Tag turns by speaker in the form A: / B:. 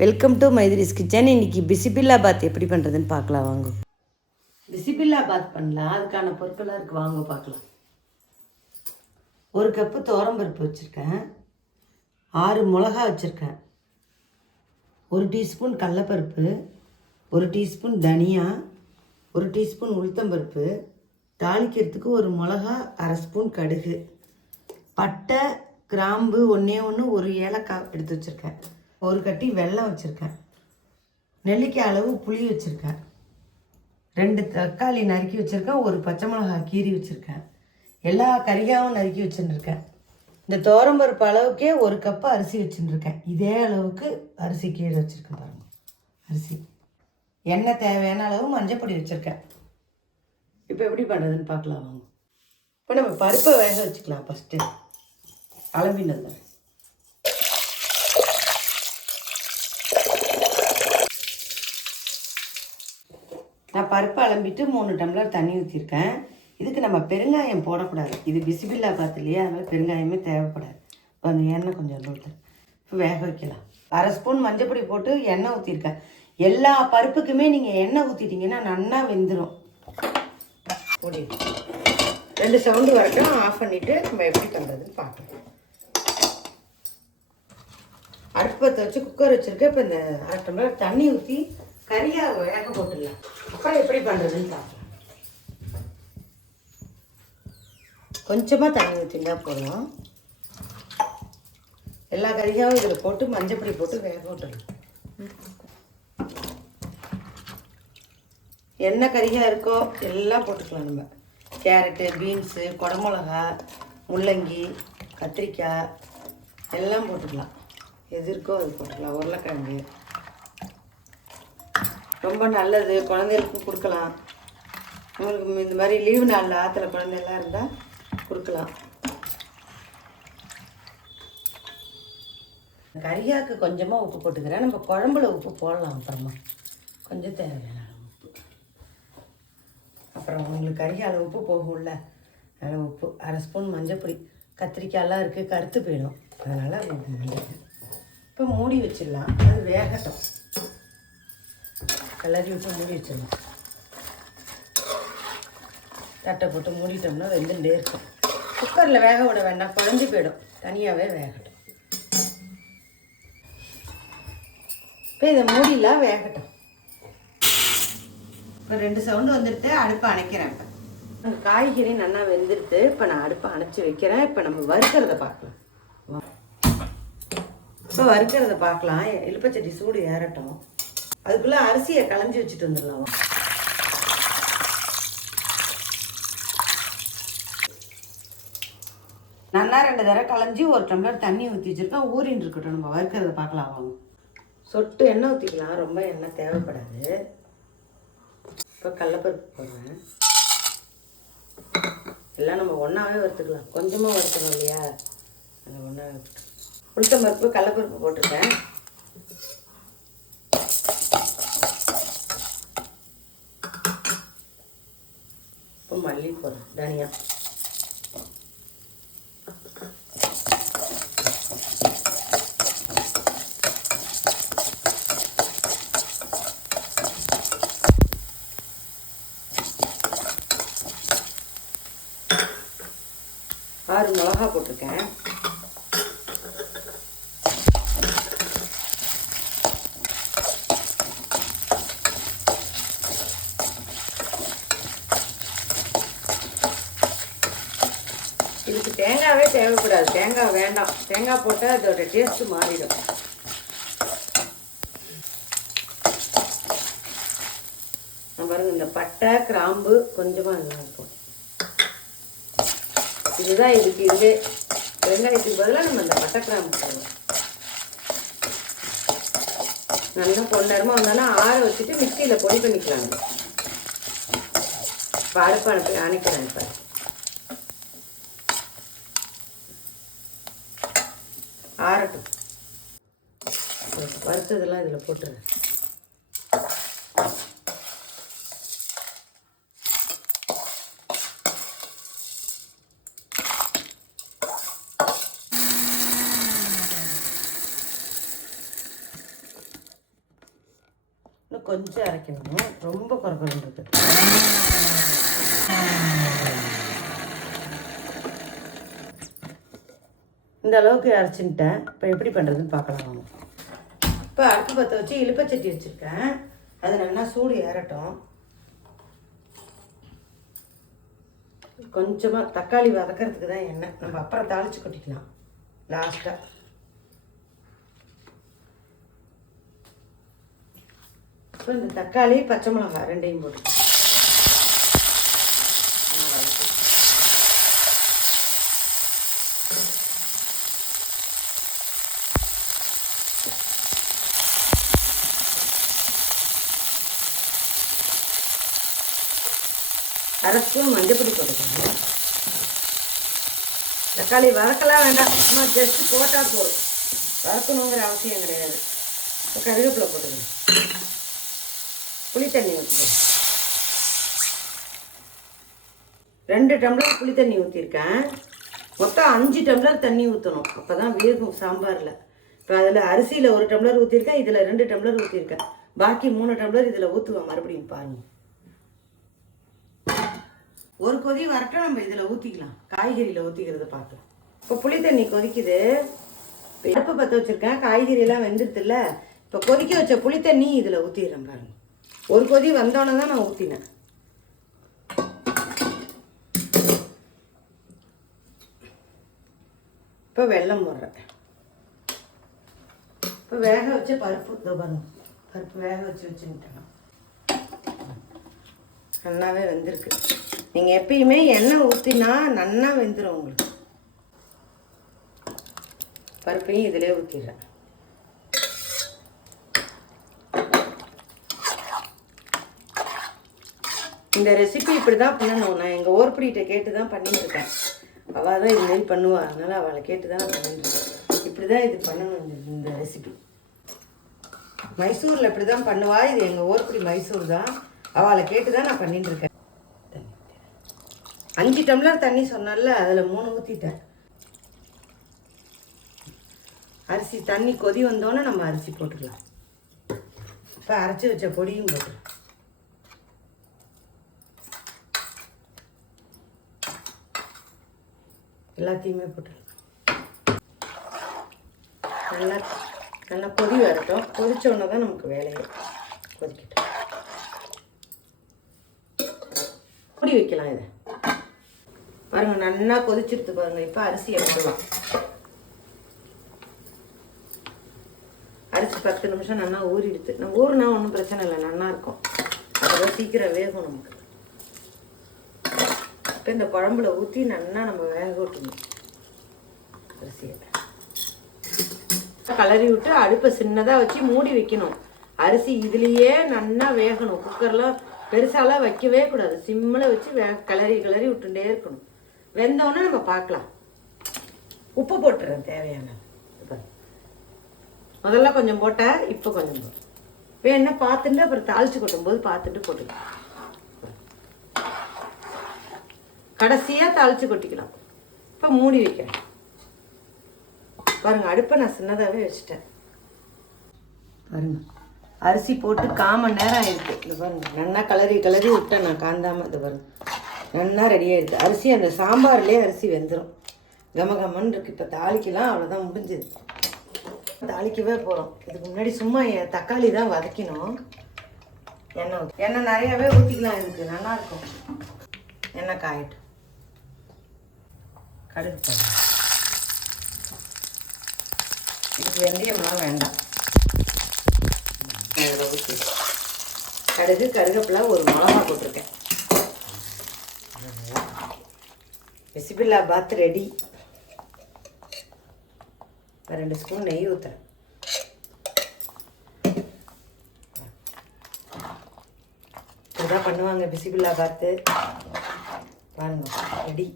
A: Welcome to மைதிரிஸ் kitchen இன்னைக்கு பிசிபில்லா பாத் எப்படி பண்ணுறதுன்னு பார்க்கலாம் வாங்க. பிசிபில்லா பாத் பண்ணலாம். அதுக்கான பொருட்களாக இருக்குது வாங்க பார்க்கலாம். ஒரு கப்பு பருப்பு வச்சுருக்கேன். ஆறு மிளகா வச்சுருக்கேன். ஒரு டீஸ்பூன் கடலப்பருப்பு ஒரு டீஸ்பூன் தனியா ஒரு டீஸ்பூன் உளுத்தம்பருப்பு தாளிக்கிறதுக்கு ஒரு மிளகா அரை ஸ்பூன் கடுகு பட்டை கிராம்பு ஒன்றே ஒன்று ஒரு ஏலக்காய் எடுத்து வச்சுருக்கேன். ஒரு கட்டி வெல்லம் வச்சுருக்கேன் நெல்லிக்காய் அளவு புளி வச்சுருக்கேன் ரெண்டு தக்காளி நறுக்கி வச்சுருக்கேன் ஒரு பச்சை மிளகாய் கீறி வச்சுருக்கேன் எல்லா கறியாவும் நறுக்கி வச்சுருக்கேன் இந்த தோரம்பருப்பு அளவுக்கே ஒரு கப்பு அரிசி வச்சுருக்கேன் இதே அளவுக்கு அரிசி கீழே வச்சுருக்கேன் பாருங்கள் அரிசி. எண்ணெய் தேவையான அளவு மஞ்சப்பொடி வச்சுருக்கேன் இப்போ எப்படி பண்ணுறதுன்னு பார்க்கலாம் வாங்க. இப்போ நம்ம பருப்பை வேக வச்சுக்கலாம் ஃபஸ்ட்டு அளம்பின்னு நான் பருப்பு அலம்பிட்டு மூணு டம்ளர் தண்ணி ஊற்றிருக்கேன் இதுக்கு நம்ம பெருங்காயம் போடக்கூடாது. இது பிசிபில்லா பார்த்து இல்லையா அதனால் பெருங்காயமே தேவைப்படாது. இப்போ அந்த எண்ணெய் கொஞ்சம் ஊற்றுறேன் இப்போ வேக வைக்கலாம். அரை ஸ்பூன் மஞ்சப்பொடி போட்டு எண்ணெய் ஊற்றிருக்கேன் எல்லா பருப்புக்குமே நீங்கள் எண்ணெய் ஊற்றிட்டீங்கன்னா நல்லா வெந்துடும் பொடி. ரெண்டு சவுண்டு வரைக்கும் ஆஃப் பண்ணிவிட்டு நம்ம எப்படி பண்ணுறதுன்னு பார்க்கலாம். பற்ற வச்சு குக்கர் வச்சுருக்கேன் இப்போ இந்த அரை டம்ளர் தண்ணி ஊற்றி கறியாக வேக போட்டுடலாம். அப்புறம் எப்படி பண்ணுறதுன்னு பார்க்கலாம். கொஞ்சமாக தண்ணி ஊற்றினா போதும். எல்லா கறியாவும் இதில் போட்டு மஞ்சப்பொடி போட்டு வேக விட்டுடலாம். என்ன கறியாக இருக்கோ எல்லாம் போட்டுக்கலாம் நம்ம. கேரட்டு பீன்ஸு குடமிளகா முள்ளங்கி கத்திரிக்காய் எல்லாம் போட்டுக்கலாம். எது இருக்கோ அது போட்டுக்கலாம். உருளைக்கிழங்கு. ரொம்ப நல்லது. குழந்தைகளுக்கும் கொடுக்கலாம். உங்களுக்கு இந்த மாதிரி லீவு நாளில் ஆற்றுல குழந்தையெல்லாம் இருந்தால் கொடுக்கலாம். கறியாக்கு கொஞ்சமாக உப்பு போட்டுக்கிறேன். நம்ம குழம்புல உப்பு போடலாம் அப்புறமா. கொஞ்சம் தேவையான உப்பு. அப்புறம் உங்களுக்கு கறியால் உப்பு போகும்ல. அதனால் உப்பு. அரை ஸ்பூன் மஞ்சப்பொடி. கத்திரிக்காயெல்லாம் இருக்குது கருத்து போயிடும். அதனால் மஞ்சள். இப்போ மூடி வச்சிடலாம். அது வேகட்டும். கிளறி விட்டு மூடி வச்சிடணும். தட்டை போட்டு மூடிட்டோம்னா வெந்துட்டே இருக்கும். குக்கரில் வேக விட வேண்டாம் குழஞ்சி போயிடும். தனியாகவே வேகட்டும். இப்போ இதை மூடிலாம் வேகட்டும். இப்போ ரெண்டு சவுண்டு வந்துடுத்து அடுப்பை அணைக்கிறேன் இப்போ. காய்கறி நல்லா வெந்துடுத்து இப்போ நான் அடுப்பை அணைச்சி வைக்கிறேன். இப்போ நம்ம வறுக்கிறத பார்க்கலாம். இப்போ வறுக்கிறத பார்க்கலாம். எலுப்பச்சட்டி சூடு ஏறட்டும். அதுக்குள்ளே அரிசியை களைஞ்சி வச்சுட்டு வந்துடலாம். நல்லா ரெண்டு தடவை களைஞ்சி ஒரு டம்ளர் தண்ணி ஊற்றி வச்சுருக்கேன். ஊறின்னு இருக்கட்டும். நம்ம வறுக்கிறத பார்க்கலாம் வாங்க. சொட்டு எண்ணெய் ஊற்றிக்கலாம் ரொம்ப எண்ணெய் தேவைப்படாது. இப்போ கடலப்பருப்பு போடுறேன். எல்லாம் நம்ம ஒன்றாவே வறுத்துக்கலாம். கொஞ்சமாக வறுத்துக்கணும் இல்லையா? அதை ஒன்றா உளுத்தம் பருப்பு கடலப்பருப்பு போட்டிருக்கேன். போகிறேன் தனியா. ஆறு மிளகா போட்டிருக்கேன் இதுக்கு தேங்காவே தேவைப்படாது தேங்காய் வேண்டாம். தேங்காய் போட்டால் அதோட டேஸ்ட்டு மாறிடும். பாருங்க இந்த பட்டை கிராம்பு கொஞ்சமாக எல்லாம் இருக்கும். இதுதான் இதுக்கு இதே வெங்காயத்துக்கு பதிலாக நம்ம இந்த பட்டை கிராம்பு போடுவோம் நல்லா பொன்னரமாக வந்தாலும் ஆற வச்சுட்டு மிக்சியில் பொடி பண்ணிக்கலாங்க. இப்போ அடுப்பு அனுப்பி அணைக்கிறேன் இப்போ. ஆறட்டும். வறுத்ததெல்லாம் இதில் போட்டுருங்க. இன்னும் கொஞ்சம் அரைக்கணும். ரொம்ப குறக்குறது இந்த அளவுக்கு அரைச்சின்ட்டேன். இப்போ எப்படி பண்ணுறதுன்னு பார்க்கலாம் வாங்க. இப்போ அடுப்பு பற்ற வச்சு இழுப்பச்சட்டி வச்சுருக்கேன். அது நல்லா சூடு ஏறட்டும். கொஞ்சமாக தக்காளி வதக்கிறதுக்கு தான் எண்ணெய். நம்ம அப்புறம் தாளித்து கொட்டிக்கலாம். லாஸ்ட்டாக இப்போ இந்த தக்காளி பச்சை மிளகாய் ரெண்டையும் போட்டு அரை ஸ்பூன் மஞ்சப்பொடி போட்டுக்கோங்க. தக்காளி வதக்கலாம் வேண்டாம். சும்மா ஜஸ்ட் போட்டால் போதும். வதக்கணுங்கிற அவசியம் கிடையாது. இப்போ கருவேப்பிலை போட்டுக்கணும் புளி தண்ணி ஊற்றிக்கணும் ரெண்டு டம்ளர் புளி தண்ணி ஊற்றிருக்கேன் மொத்தம் அஞ்சு டம்ளர் தண்ணி ஊற்றணும் அப்போ தான் வேகும் சாம்பாரில். இப்போ அதில் அரிசியில் ஒரு டம்ளர் ஊற்றிருக்கேன் இதில் ரெண்டு டம்ளர் ஊற்றிருக்கேன் பாக்கி மூணு டம்ளர் இதில் ஊற்றுவேன் மறுபடியும் பாருங்க. ஒரு கொதி வரட்டும் நம்ம இதில் ஊற்றிக்கலாம் காய்கறியில் ஊற்றிக்கிறத பார்க்கலாம் இப்போ புளி தண்ணி கொதிக்குது. இப்போ அடுப்பு பற்ற வச்சுருக்கேன். காய்கறியெல்லாம் வெந்துடுதுல்ல. இப்போ கொதிக்க வச்ச புளி தண்ணி இதில் ஊற்றிடுறேன் பாருங்க. ஒரு கொதி வந்தோடனே தான் நான் ஊற்றினேன் இப்போ வெல்லம் போடுறேன். இப்போ வேக வச்ச பருப்பு இதோ பாருங்க. பருப்பு வேக வச்சு வச்சுட்டேன் நல்லாவே வெந்திருக்கு. நீங்கள் எப்பயுமே எண்ணெய் ஊற்றினா நல்லா வெந்துடும் உங்களுக்கு. பருப்பையும் இதிலே ஊற்றிடுறேன் இந்த ரெசிபி இப்படி தான் பண்ணணும். நான் எங்கள் ஓர்படிகிட்ட கேட்டு தான் பண்ணிட்டுருக்கேன். அவள் தான் இது மாதிரி பண்ணுவா. அதனால் அவளை கேட்டு தான் நான் இப்படி தான் இது பண்ணணும் இந்த- ரெசிபி மைசூரில் இப்படி தான் பண்ணுவா. இது எங்கள் ஓர்படி மைசூர் தான் அவளை கேட்டு தான் நான் பண்ணிட்டுருக்கேன். அஞ்சு டம்ளர் தண்ணி சொன்னால அதில் மூணு ஊற்றிட்டேன் அரிசி தண்ணி கொதி வந்தோன்னே நம்ம அரிசி போட்டுக்கலாம். இப்போ அரைச்சி வச்ச பொடியும் போட்டுக்கலாம். எல்லாத்தையுமே போட்டுடலாம் நல்லா நல்லா கொதி வரட்டும். கொதிச்ச உடனே தான் நமக்கு வேலையை கொதிக்கட்டும். பொடி வைக்கலாம் இதை. பாருங்க நல்லா கொதிச்சிருத்து பாருங்க. இப்போ அரிசியை போடலாம் அரிசி பத்து நிமிஷம் நல்லா ஊறிடுத்து நான் ஊறினா ஒன்றும் பிரச்சனை இல்லை நல்லா இருக்கும். அதெல்லாம் சீக்கிரம் வேகும் நமக்கு. இப்போ இந்த குழம்புல ஊற்றி நல்லா நம்ம வேக விட்டுணும் அரிசியை. கலரி விட்டு அடுப்பை சின்னதாக வச்சு மூடி வைக்கணும். அரிசி இதுலேயே நல்லா வேகணும். குக்கர்லாம் பெருசாலாம் வைக்கவே கூடாது. சிம்மில் வச்சு வே கிளறி கிளறி விட்டுட்டே இருக்கணும். வெந்தோடனே நம்ம பார்க்கலாம். உப்பு போட்டுறேன் தேவையான முதல்ல கொஞ்சம் போட்டேன் இப்போ கொஞ்சம் போட்டேன் வேணா பார்த்துட்டு அப்புறம் தாளிச்சு கொட்டும்போது பார்த்துட்டு போட்டுக்கலாம். கடைசியாக தாளிச்சு கொட்டிக்கலாம். இப்போ மூடி வைக்கிறேன். பாருங்க அடுப்பை நான் சின்னதாகவே வச்சுட்டேன். பாருங்க அரிசி போட்டு காமன் நேரம் ஆயிருக்கு. இந்த பாருங்க நல்லா கலரி கலரி விட்டேன் நான் காந்தாமல் இது பாருங்க. நல்லா ரெடி ஆயிருக்கு. அரிசி அந்த சாம்பார்லேயே அரிசி வெந்துடும் கம கமன்னு இருக்கு. இப்போ தாளிக்கலாம். அவ்வளோதான் முடிஞ்சுது. தாளிக்கவே போகிறோம் இதுக்கு முன்னாடி சும்மா என் தக்காளி தான் வதக்கினோம். எண்ணெய் எண்ணெய் நிறையாவே ஊற்றிக்கலாம் இதுக்கு நல்லாயிருக்கும் எண்ணெய் காயட்டும். கடுகு போடுறேன் இதுக்கு வெந்தயம்லாம் வேண்டாம். அதில் ஊற்றி கடுகு கருவேப்பிலை ஒரு மிளகா போட்டிருக்கேன். பிசிபில்லா பாத் ரெடி. ரெண்டு ஸ்பூன் நெய் ஊற்றுறேன் இப்படிதான் பண்ணுவாங்க பிசிபில்லா பாத்து. பாருங்க ரெடி.